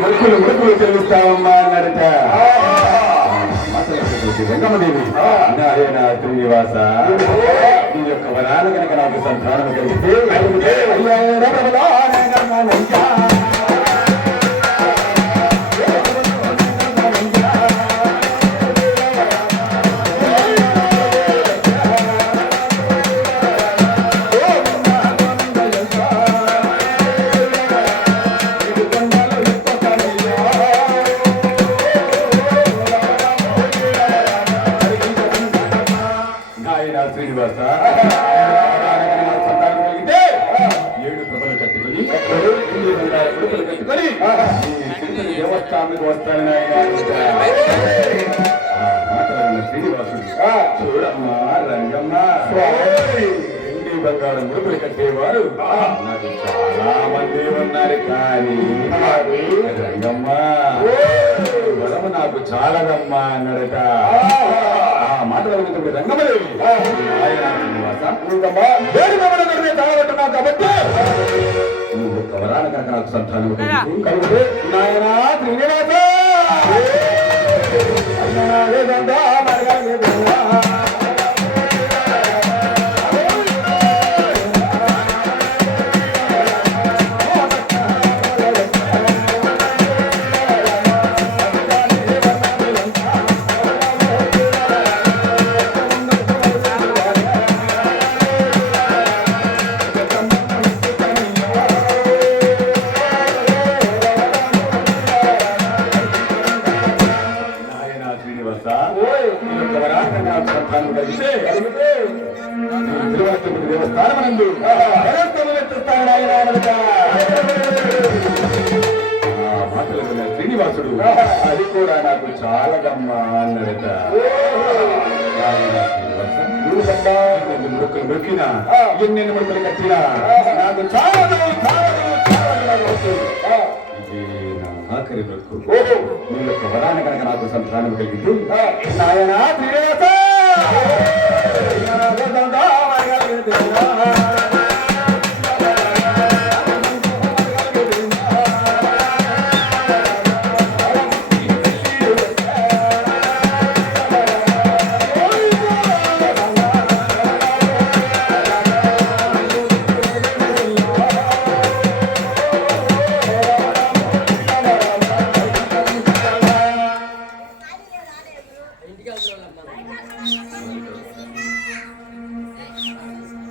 ముడుకులు చెల్లిస్తావమ్మా అన్నాడట. రంగమదేవి నారాయణ శ్రీనివాస నీ యొక్క వరాలు కనుక నాకు సంతానం కలిగితే శ్రీనివాస సంతానం కలిగితే 7 ప్రభలు కట్టుకొని కట్టుకొని దేవస్థానానికి వస్తానని ఆయన శ్రీనివాసుడు చూడమ్మా రంగమ్మ బంగారం ముడుపులు కట్టేవారు నాకు చాలా మంది ఉన్నారు, కానీ రంగమ్మ వరము నాకు చాలదమ్మా అన్నాడట. ఆ మాటలు రంగమదేవి చాలబట్టున్నావు కాబట్టి నువ్వు కవరాన కనుక నాకు సంతానం కలిగితే నాయనా శ్రీనివాస దేవస్థానమందు శ్రీనివాసుడు అది కూడా నాకు చాలా గమ్మా అన్నాడట. ముడుకులు మురికినా ఎన్నెన్ని ముడుకులు కట్టినా నాకు చాలా ఆఖరి బ్రతుకు నీ యొక్క వరాన్ని కనుక నాకు సంతానం కలిగింది నాయనా శ్రీనివాస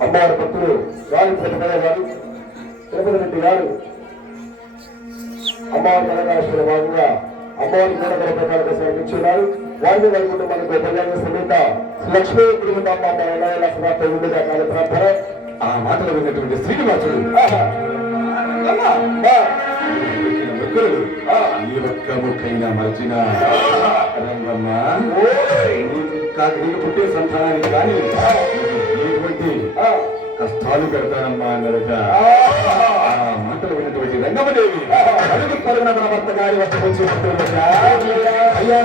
అమ్మవారి భక్తులు గాలి ప్రతిపద గారు తిరుపతి రెడ్డి గారు అమ్మవారి కనకాశ్వర భాగంగా అమ్మవారి కనకల ప్రకారంగా సమర్పించున్నారు. వారిని వారి కుటుంబానికి కళ్యాణ సమేత లక్ష్మీ కుటుంబ సమాప్త ఉండేదా కాల ప్రార్థన. ఆ మాటలు విన్నటువంటి శ్రీనివాసుడు ఈ ఒక్క ముక్కైనా మర్చిన రంగమ్మ నీకు పుట్టే సంతానానికి కానీ ఎటువంటి కష్టాలు పెడతానమ్మా అన్నారట. ఆ మాటలు విన్నటువంటి రంగమదేవి అడుగు పరుగున మన భర్త గారి వచ్చి అయ్యా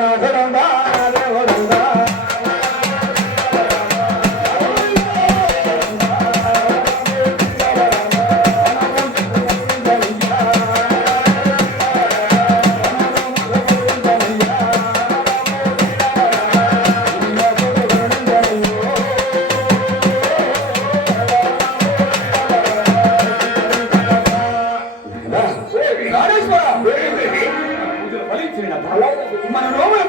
మన లోపల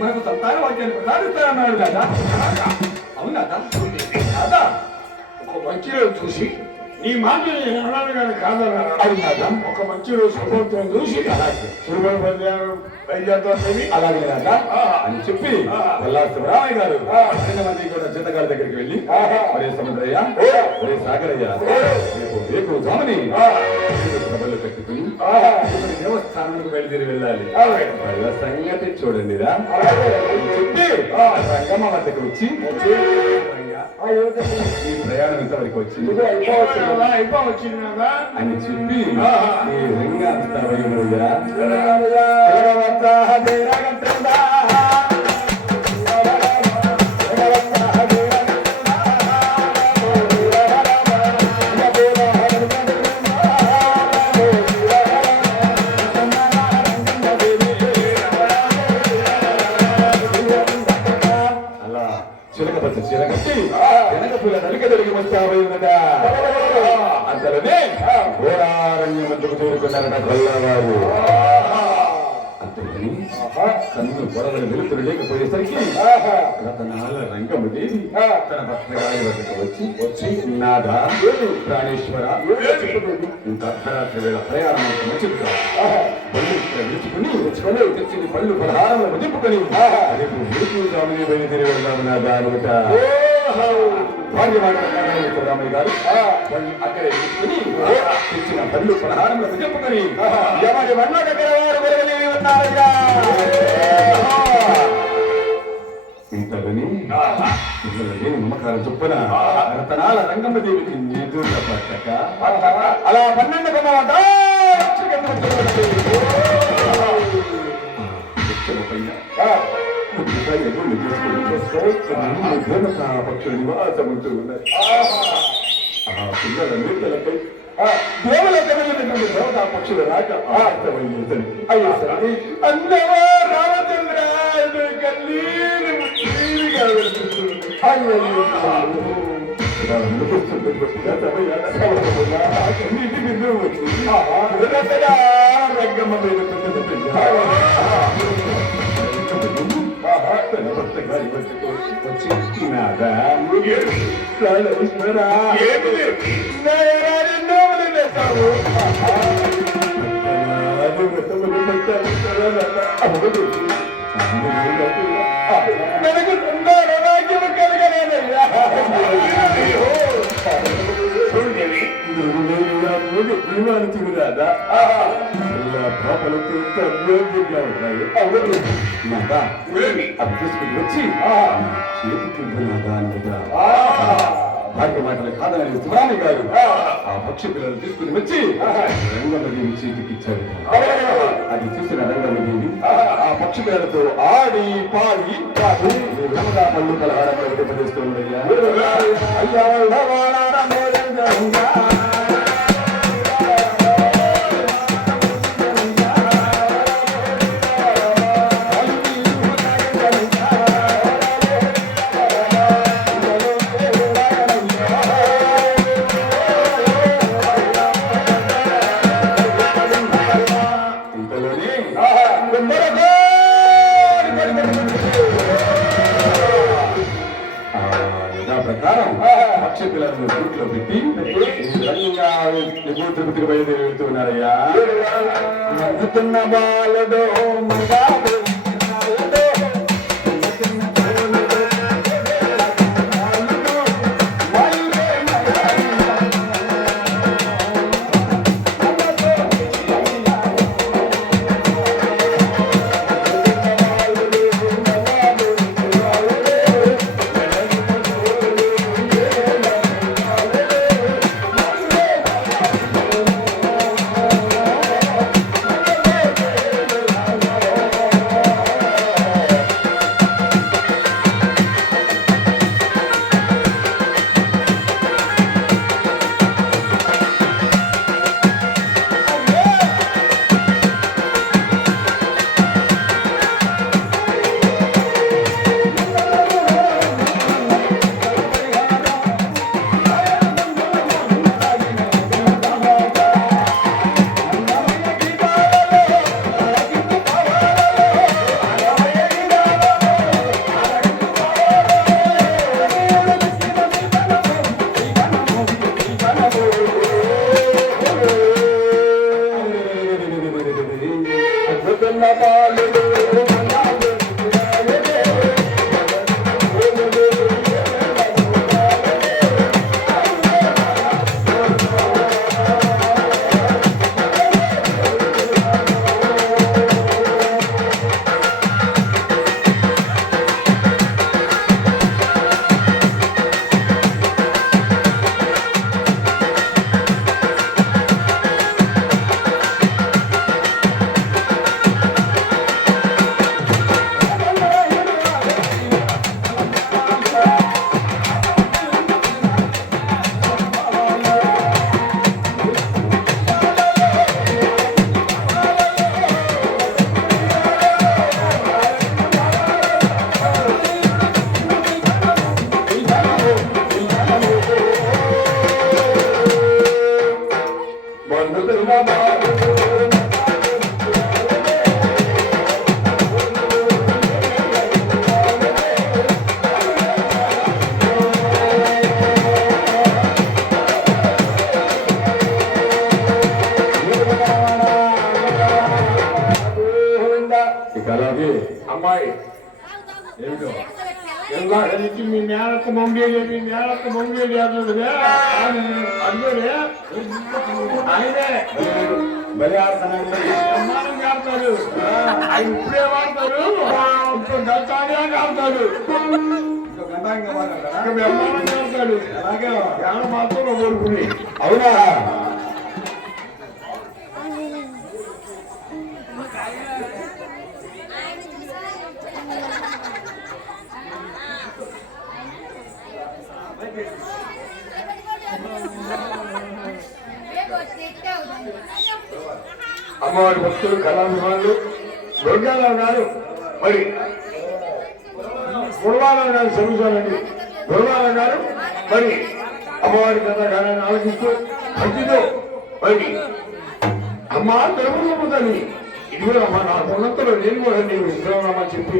మనకు సంతాన వాక్యాన్ని ప్రసాదిస్తారన్నాడు కదా. అవునా ఒక మంచి రోజు చూసి నీ మాటలు అన్నాడు కాదన్నాడు. అవునా ఒక మంచి రోజు శుభోత్తరం చూసి బయలుదేరుతామేమి అలాగే కదా అని చెప్పి శివరామయ్య గారు 2 మంది కూడా జీతగారి దగ్గరికి వెళ్ళి ఒరే సముద్రయ్య ఒరే సాగరయ్య రేపు జామని సభలు పెట్టుకుని దేవస్థానానికి బయలుదేరి వెళ్ళాలి, వాళ్ళ సంగతి చూడండి రా చెప్పి రంగమ్మ వద్దకు వచ్చి ఈ ప్రయాణం ఎంతవరకు వచ్చింది అని చెప్పి ఈ రంగా ఎదురికి ముస్తాబైందట. అంతలోనే ఘోరారణ్యం మధ్యకు చేరుకున్నారట గొల్లవారు. అంతలోని కన్ను పొరగలు వెలుతురు లేకపోయేసరికి రతనాల రంగముదేవి తన భర్త గారి వద్దకు వచ్చి నాదా ప్రాణేశ్వర ఇంత అర్ధరాత్రి వేళ ప్రయాణం మంచిది పళ్ళు విడుచుకుని తెచ్చిన పళ్ళు పలహారంలో దింపుకొని రేపు ముడుకు రామని బయలుదేరి వెళ్దాము నాదా అనుకుంట రామయ్య గారు అక్కడే తీసుకుని తెచ్చిన పళ్ళు పలహారంలో దింపుకొని ఎవరి వల్ల దగ్గర వారు వెలగలి ఉన్నారయ్యా. ఇంతలోని లేని నమ్మకాల చొప్పున రతనాల రంగమ్మదేవికి ఎదుట పట్టక అలా 12 కొన్నమాట పక్షుల నివాసముంటూ ఉన్నాయి. ఆ పిల్లల నీళ్ళపై దేవుల కనుగొన్నటువంటి దేవతా పక్షుల రాక అర్థమయ్యేసరికి అయ్యేసరికి అందరూ రామచంద్ర కన్నీరుగా వెళ్తుంది. కన్నీటి బిందు వచ్చి రంగమ్మ మీద వచ్చి నాదా రాదా పాపలతో యోగ్యంగా ఉన్నాయి. నాదా అవి తీసుకుని వచ్చి చేతికి నాదా అనుకుంటా భార్య మాటలు కాదని శివరామి గారు ఆ పక్షి పిల్లలు తీసుకుని వచ్చి రంగమదేవి చేతికి ఇచ్చారు. అది చూసిన రంగమదేవి ఆ పక్షి పిల్లలతో ఆడి పాడి పళ్ళు పలహారంలో విడిపజేస్తూ ఉండయ్యా. పక్షి పిల్లలను ఇంట్లో పెట్టి ఎగువ తిరుపతికి బయలుదేరి వెళ్తున్నారయ్యా. బాలడో మొంగేది నేలక్క మొంగేది అన్నది అందుకే ఆయనే బలి ఆడుతున్నాడు. బ్రహ్మాండంగా ఆడతాడు. ఆయన ఇప్పుడే వాడతాడు, ఇంకో గంటానే ఆడతాడు, ఇంకా బ్రహ్మాండంగా ఆడతాడు. అలాగే ఏడ మాత్రం కోరుకుని అవునా? అమ్మవారి భక్తులు కళాభిమానులు దుర్గారావు గారు మరి గురువారావు గారు శ్రమించాలండి. గురువారావు గారు మరి అమ్మవారి కథాగానాన్ని ఆలోచిస్తూ భక్తితో మరి అమ్మ తెలుగుతుంది ఇది కూడా అమ్మ నా ఉన్నంతలో నేను కూడా నీవు ఇస్తున్నామని చెప్పి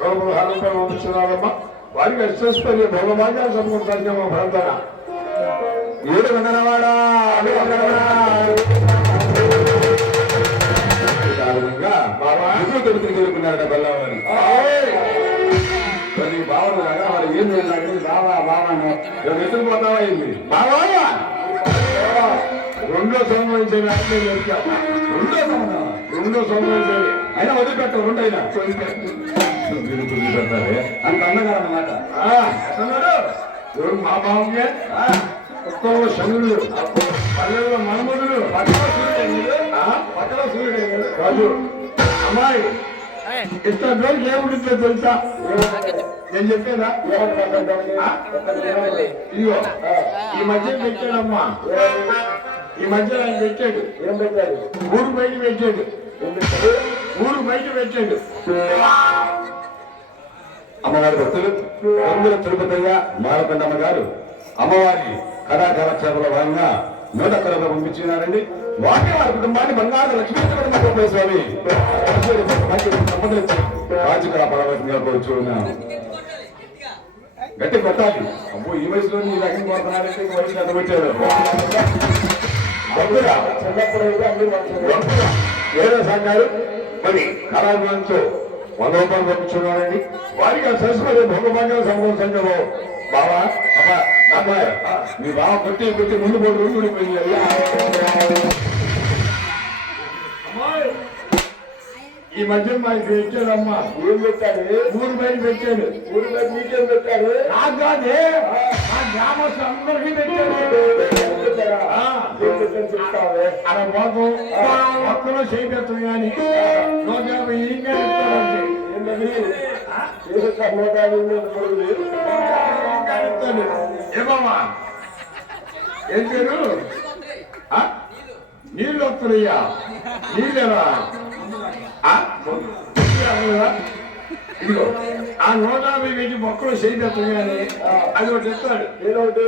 గౌరవ హారంపై పంపిస్తున్నారమ్మా. వారికి అశ్వస్పల్లి భగవాన్ సమకూర్చాల్సిన ప్రాంతాన ఏడు వందనవాడా కోరుకున్నారట బల్లవారు. బావను లాగా వాడు ఏం చేయాలి? బావా బావాను ఎత్తుకుపోతావా అయింది. బావా రెండో సంవత్సరం రెండో సంవత్సరం అయినా వదిలిపెట్టావు. రెండు అయినా పెడతారే అంత అన్నగా అన్నమాట. మా బాబుకే ఉత్తమ శనులు పల్లెల్లో మనములు పక్కన సూర్యుడు రాజు అమ్మాయి ఇంత రోజు ఏముంటుందో తెలుసా? నేను చెప్పేదా? ఇదిగో ఈ మధ్య పెట్టాడమ్మా, ఈ మధ్య ఆయన పెట్టాడు. ఏం పెట్టాడు? ఊరు బయట పెట్టాడు. ఊరు బయట పెట్టాడు. అమ్మవారి భక్తులు అందరూ తిరుపతిగా మారకొండమ్మ గారు అమ్మవారి కళాకాలక్షేపంలో భాగంగా 100 రూపాయలు పంపించినారండి. వాటి వారి కుటుంబాన్ని బంగారు లక్ష్మీ స్వామి సంపదలు రాజు పరవశంగా కోరుచున్నాను. గట్టి కొట్టాలి. అబ్బో ఈ వయసులో నీ రకం కొడుతున్నారంటే వయసు అంత పెట్టాడు. ఏదో సంఘాలు మరి కళాభిమానంతో 100 రూపాయలు పంపించున్నారండి. వారికి సరస్వతి భగవంగా సమూహ సంఘము బావా మీ బావ కొట్టి కొట్టి ముందు పోటీ ఉండిపోయింది. ఈ మధ్య మాకు పెట్టాడమ్మా. ఏం పెట్టాడు? ఊరు బయట పెట్టాడు. ఊరు బయట నీకేం పెట్టాడు? నాకు కాదే, మా గ్రామస్తులందరికీ పెట్టాడు. అలా పోతాం ఒక్కలో చేపెత్తాం కానీ 150 ఇంకా ఇస్తాడంటే ఏమమ్మా ఏం పేరు? నీళ్ళు వస్తున్నాయ్యా? నీళ్ళరా? ఇదిగో ఆ 150 వెయ్యి మొక్కలు చేపెత్తాం కానీ అది ఒకటి ఇస్తాడు. ఏదోటి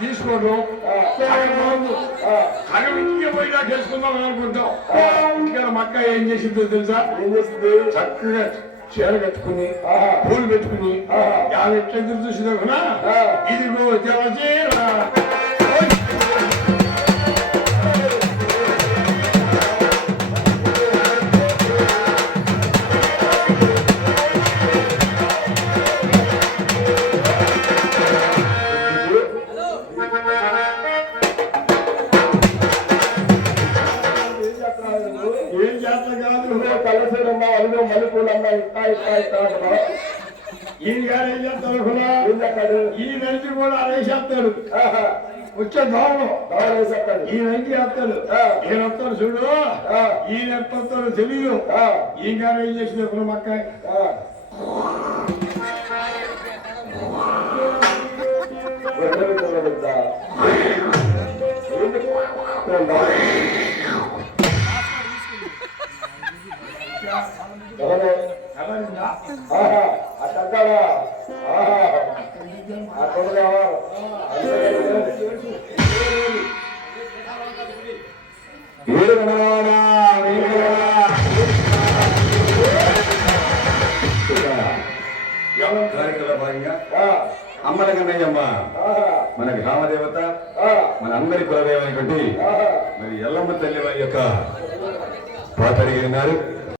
తీసుకోవడం సగం ఇంటికి పోయినా చేసుకుందాం అనుకుంటాం. ఇంకా మక్క ఏం చేసిందో తెలుసా? ఏం చేసింది? చక్కగా చీర కట్టుకుని పూలు పెట్టుకుని ఎట్లా ఎదురు చూసినా కూడా ఇదిగో జలచీర ఈయన గారు ఏం చేస్తాడు కూడా ఈ నడిచి కూడా అదే చేస్తాడు. వచ్చే దోవలు ఈ నంచి వేస్తాడు. ఈయన వస్తాడు చూడు, ఈయన ఎంత వస్తాడు తెలియదు. ఈయన గారు ఏం చేసింది ఇప్పుడు మక్క అమ్మల కన్నయ్యమ్మ మన గ్రామదేవత, మన అందరి కులదేవైనటువంటి మరి ఎల్లమ్మ తల్లి వారి యొక్క పాత అడిగినారు.